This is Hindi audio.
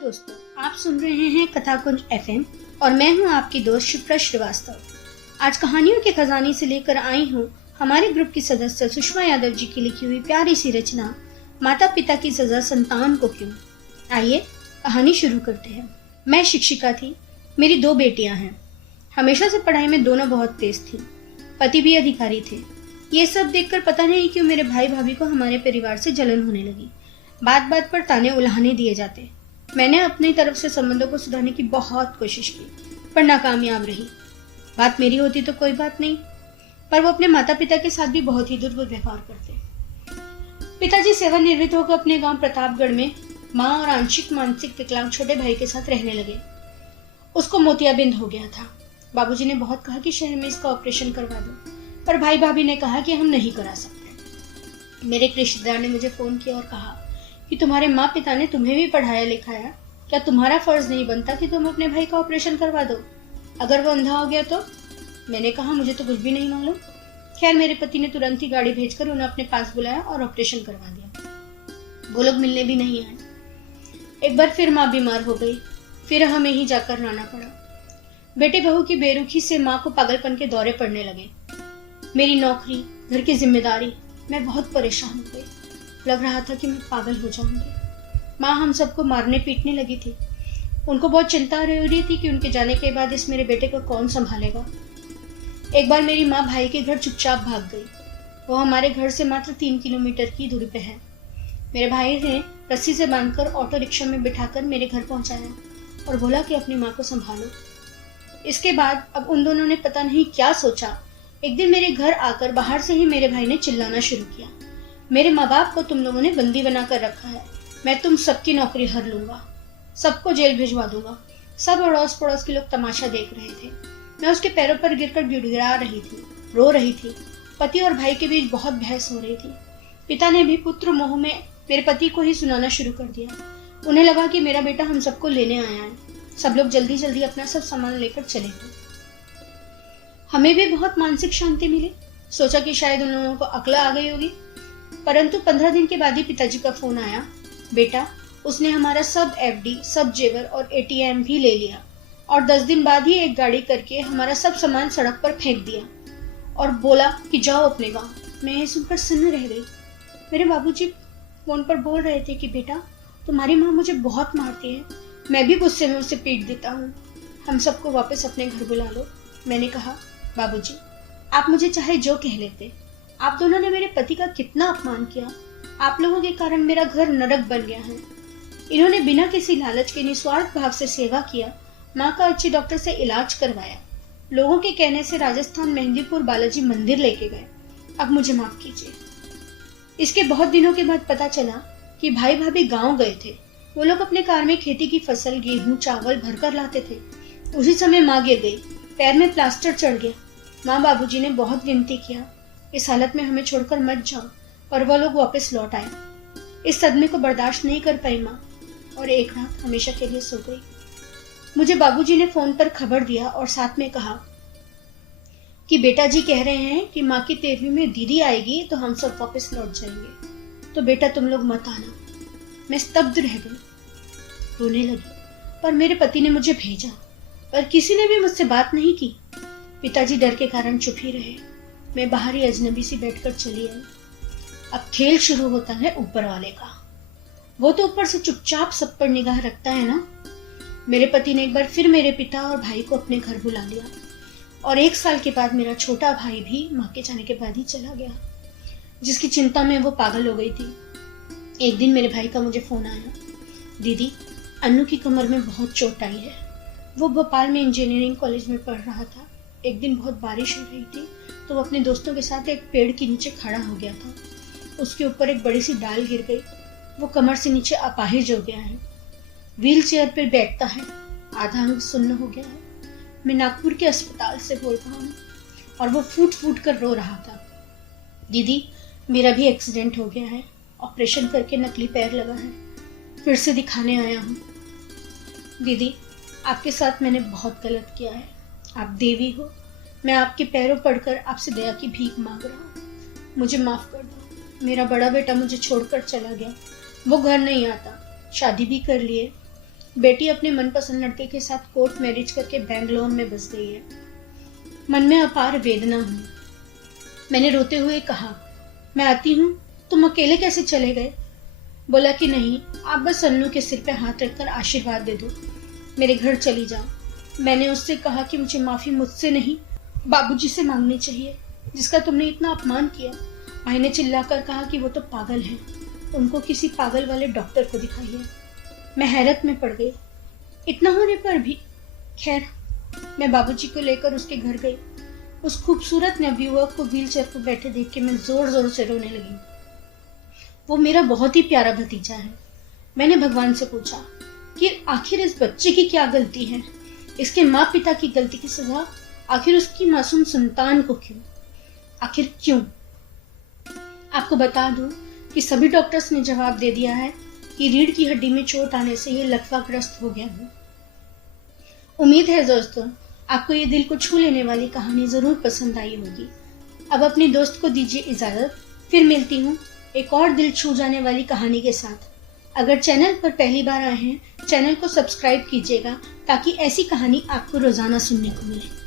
दोस्तों, आप सुन रहे हैं कथाकुंज एफएम और मैं हूं आपकी दोस्त शिप्रा श्रीवास्तव। आज कहानियों के खजाने से लेकर आई हूं हमारे ग्रुप की सदस्य सुषमा यादव जी की लिखी हुई प्यारी सी रचना माता पिता की सजा संतान को क्यों। आइए कहानी शुरू करते हैं। मैं शिक्षिका थी, मेरी 2 बेटियां हैं। हमेशा से पढ़ाई में दोनों बहुत तेज थी, पति भी अधिकारी थे। ये सब देखकर पता नहीं क्यों मेरे भाई भाभी को हमारे परिवार से जलन होने लगी। बात बात पर ताने उल्हाने दिए जाते। मैंने अपनी तरफ से संबंधों को सुधारने की बहुत कोशिश की, पर नाकामयाब रही। बात मेरी होती तो कोई बात नहीं, पर वो अपने माता पिता के साथ भी बहुत ही दुर्व्यवहार करते। पिताजी सेवानिवृत्त होकर अपने गांव प्रतापगढ़ में माँ और आंशिक मानसिक विकलांग छोटे भाई के साथ रहने लगे। उसको मोतियाबिंद हो गया था। बाबूजी ने बहुत कहा कि शहर में इसका ऑपरेशन करवा दो, पर भाई भाभी ने कहा कि हम नहीं करा सकते। मेरे एक रिश्तेदार ने मुझे फोन किया और कहा कि तुम्हारे माँ पिता ने तुम्हें भी पढ़ाया लिखाया, क्या तुम्हारा फर्ज नहीं बनता कि तुम अपने भाई का ऑपरेशन करवा दो, अगर वो अंधा हो गया तो? मैंने कहा मुझे तो कुछ भी नहीं मालूम। खैर मेरे पति ने तुरंत ही गाड़ी भेजकर उन्हें अपने पास बुलाया और ऑपरेशन करवा दिया। वो लोग मिलने भी नहीं आए। एक बार फिर माँ बीमार हो गई, फिर हमें ही जाकर लाना पड़ा। बेटे बहू की बेरुखी से माँ को पागलपन के दौरे पड़ने लगे। मेरी नौकरी, घर की जिम्मेदारी, मैं बहुत परेशान हो गई। लग रहा था कि मैं पागल हो जाऊंगी। माँ हम सबको मारने पीटने लगी थी। उनको बहुत चिंता हो रही थी कि उनके जाने के बाद इस मेरे बेटे को कौन संभालेगा। एक बार मेरी माँ भाई के घर चुपचाप भाग गई। वो हमारे घर से मात्र 3 किलोमीटर की दूरी पे है। मेरे भाई ने रस्सी से बांधकर ऑटो रिक्शा में बिठाकर मेरे घर पहुंचाया और बोला कि अपनी माँ को संभालो। इसके बाद अब उन दोनों ने पता नहीं क्या सोचा, एक दिन मेरे घर आकर बाहर से ही मेरे भाई ने चिल्लाना शुरू किया, मेरे माँ बाप को तुम लोगों ने बंदी बना कर रखा है, मैं तुम सबकी नौकरी हर लूंगा, सबको जेल भिजवा दूंगा। सब अड़ोस पड़ोस के लोग तमाशा देख रहे थे। मैं उसके पैरों पर गिरकर गिड़गिड़ा रही थी, रो रही थी। पति और भाई के बीच बहुत बहस हो रही थी। पिता ने भी पुत्र मोह में मेरे पति को ही सुनाना शुरू कर दिया। उन्हें लगा कि मेरा बेटा हम सबको लेने आया है। सब लोग जल्दी जल्दी अपना सब सामान लेकर चले गए। हमें भी बहुत मानसिक शांति मिली। सोचा कि शायद उन लोगों को अक्ल आ गई होगी, परंतु 15 दिन के बाद ही पिताजी का फोन आया, बेटा उसने हमारा सब एफडी, सब जेवर और एटीएम भी ले लिया और 10 दिन बाद ही एक गाड़ी करके हमारा सब सामान सड़क पर फेंक दिया और बोला कि जाओ अपने गांव। मैं ये सुनकर सुन्न रह गई। मेरे बाबूजी फोन पर बोल रहे थे कि बेटा तुम्हारी माँ मुझे बहुत मारती है, मैं भी गुस्से में उसे पीट देता हूँ, हम सबको वापस अपने घर बुला लो। मैंने कहा बाबूजी आप मुझे चाहे जो कह लेते, आप दोनों ने मेरे पति का कितना अपमान किया। आप लोगों के कारण मेरा घर नरक बन गया है। इन्होंने बिना किसी लालच के निस्वार्थ भाव से सेवा किया, माँ का अच्छे डॉक्टर से इलाज करवाया, लोगों के कहने से राजस्थान मेहंदीपुर बालाजी मंदिर लेके गए। अब मुझे माफ कीजिए। इसके बहुत दिनों के बाद पता चला कि भाई भाभी गाँव गए थे। वो लोग अपने कार में खेती की फसल, गेहूं, चावल भरकर लाते थे। उसी समय माँ गिर गई, पैर में प्लास्टर चढ़ गया। माँ बाबूजी ने बहुत विनती किया, इस हालत में हमें छोड़कर मत जाओ, और वो लोग वापस लौट आए। इस सदमे को बर्दाश्त नहीं कर पाई माँ और एक रात हमेशा के लिए सो गई। मुझे बाबूजी ने फोन पर खबर दिया और साथ में कहा कि बेटा जी कह रहे हैं कि माँ की 13वीं में दीदी आएगी तो हम सब वापस लौट जाएंगे, तो बेटा तुम लोग मत आना। मैं स्तब्ध रह गई, रोने लगी। पर मेरे पति ने मुझे भेजा, पर किसी ने भी मुझसे बात नहीं की। पिताजी डर के कारण चुप ही रहे। मैं बाहर ही अजनबी सी बैठकर चली आई। अब खेल शुरू होता है ऊपर वाले का। वो तो ऊपर से चुपचाप सब पर निगाह रखता है ना। मेरे पति ने एक बार फिर मेरे पिता और भाई को अपने घर बुला लिया और 1 साल के बाद मेरा छोटा भाई भी माँ के जाने के बाद ही चला गया, जिसकी चिंता में वो पागल हो गई थी। एक दिन मेरे भाई का मुझे फोन आया, दीदी अन्नू की कमर में बहुत चोट आई है। वो भोपाल में इंजीनियरिंग कॉलेज में पढ़ रहा था। एक दिन बहुत बारिश हो रही थी तो वो अपने दोस्तों के साथ एक पेड़ के नीचे खड़ा हो गया था। उसके ऊपर एक बड़ी सी डाल गिर गई। वो कमर से नीचे अपाहिज हो गया है, व्हील चेयर पर बैठता है, आधा अंग सुन्न हो गया है। मैं नागपुर के अस्पताल से बोल रहा हूँ और वो फूट फूट कर रो रहा था, दीदी मेरा भी एक्सीडेंट हो गया है, ऑपरेशन करके नकली पैर लगा है, फिर से दिखाने आया हूँ। दीदी आपके साथ मैंने बहुत गलत किया है, आप देवी हो, मैं आपके पैरों पड़कर आपसे दया की भीख मांग रहा हूँ, मुझे माफ कर दो। मेरा बड़ा बेटा मुझे छोड़कर चला गया, वो घर नहीं आता, शादी भी कर लिए, बेटी अपने मनपसंद लड़के के साथ कोर्ट मैरिज करके बेंगलोर में बस गई है। मन में अपार वेदना हुई। मैंने रोते हुए कहा, मैं आती हूँ, तुम अकेले कैसे चले गए? बोला कि नहीं, आप बस अन्नू के सिर पे हाथ रखकर आशीर्वाद दे दो, मेरे घर चली जाओ। मैंने उससे कहा कि मुझे माफी मुझसे नहीं, बाबूजी से मांगनी चाहिए, जिसका तुमने इतना अपमान किया। भाई ने चिल्लाकर कहा कि वो तो पागल है, उनको किसी पागल वाले डॉक्टर को दिखाइए। मैं हैरत में पड़ गई। इतना होने पर भी खैर, मैं बाबूजी को लेकर उसके घर गई। उस खूबसूरत नवयुवक को व्हीलचेयर पर बैठे देख के मैं जोर जोर से रोने लगी। वो मेरा बहुत ही प्यारा भतीजा है। मैंने भगवान से पूछा कि आखिर इस बच्चे की क्या गलती है, इसके माँ पिता की गलती की सजा आखिर उसकी मासूम संतान को क्यों, आखिर क्यों? आपको बता दूं कि सभी डॉक्टर्स ने जवाब दे दिया है कि रीढ़ की हड्डी में चोट आने से ये लकवाग्रस्त हो गया है। उम्मीद है दोस्तों, आपको ये दिल को छू लेने वाली कहानी जरूर पसंद आई होगी। अब अपनी दोस्त को दीजिए इजाजत, फिर मिलती हूँ एक और दिल छू जाने वाली कहानी के साथ। अगर चैनल पर पहली बार आए हैं, चैनल को सब्सक्राइब कीजिएगा ताकि ऐसी कहानी आपको रोजाना सुनने को मिले।